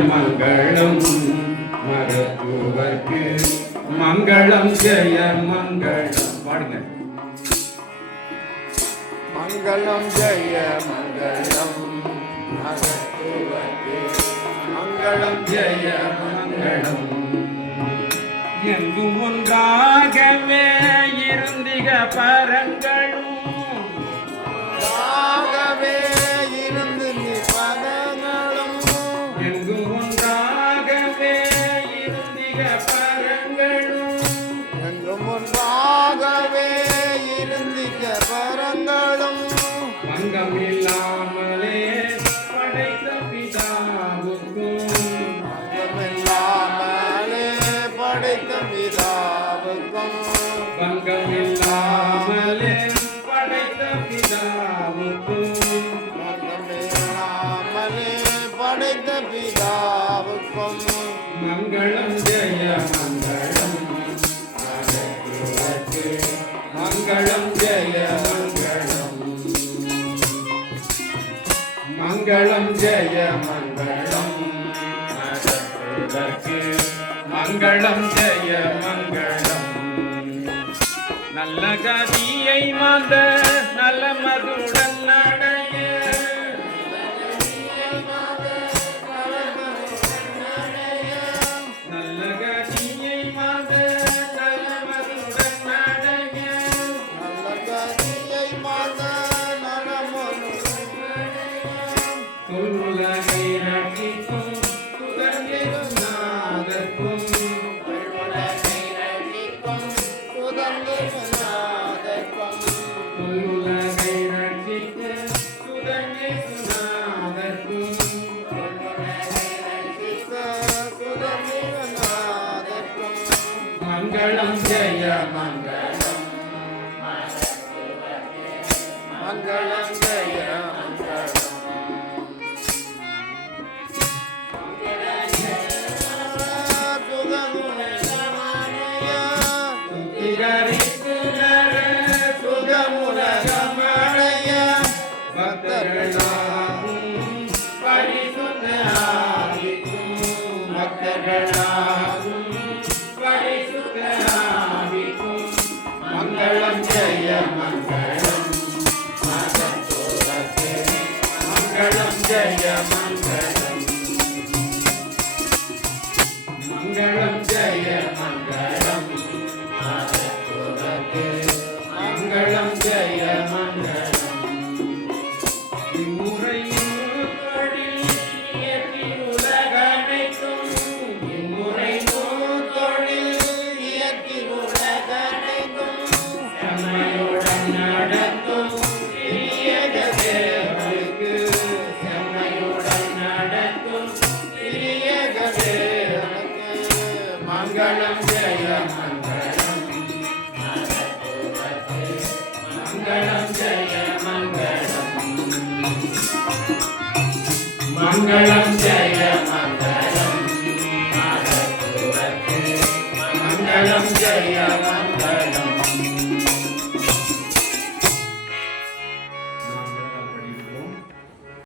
மங்களம் மருத்துவர்க்கு மங்களம் ஜெய மங்களம் பாடுங்க. மங்களம் ஜெய மங்களம் மருத்துவர்க்கு மங்களம் ஜெய மங்களம். எங்கும் ஒன்றாகவே இருந்திக பரங்களும் இருந்து நீ பதங்களும் எங்கும் ஒன்றாகவே இருந்திக பரங்களும் எங்கும் ஒன்றாகவே இருந்திக பரங்களும் பங்கம் இல்லாமலே படைத்த பிதாவுக்கும் பங்கமில்லாமலே படைத்த பிதாவுக்கும் பங்கம் இல்லாமலே படைத்த பிதாவுக்கும் பங்கமில்லாமலே படைத்த பிதாவுக்கும் மங்களம் ஜெய மங்களம் மங்களம் ஜெய மங்களம் மங்களம் ஜெய மங்களம் மங்களம் ஜெய மங்களம். நல்ல கதியை மாந்த நல்ல மதுடன் நடைய நல்ல கதியை மாந்த நல்ல மதுடன் நடைய நல்ல கதியை மாத நலமொழுகும் தொல்லுலகை ரட்சிக்கும் சுதந்திரநாதர்க்கும் தொல்லுலகை ரட்சிக்க சுதந்திரநாதர்க்கும் மங்களம் ஜெய மங்களம் மங்களம் ஜெய சுகமுலகமடைய பக்தர்களாகும் பரிசுத்த ஆவிக்கும் பக்தர்களாகும் பரிசுத்த ஆவிக்கும் மங்களம் ஜெய மங்களம் மங்களம் ஜெய மங்களம் மங்களம் ஜெய மங்களம் மங்களம் ஜெய மங்களம். இம்முறையும் தொழில் இயற்றி உலகனைத்தும் இம்முறை தொழில் இயற்றி உலகனைத்தும் செம்மையுடன் நடத்தும் பிரியக தேவனுக்கு செம்மையுடன் நடத்தும் பிரியக தேவனுக்கு மங்களம் ஜெய மங்களம் மங்களம் ஜெய மங்களம் மங்களம் ஜெய மங்களம் மங்களம் ஜெய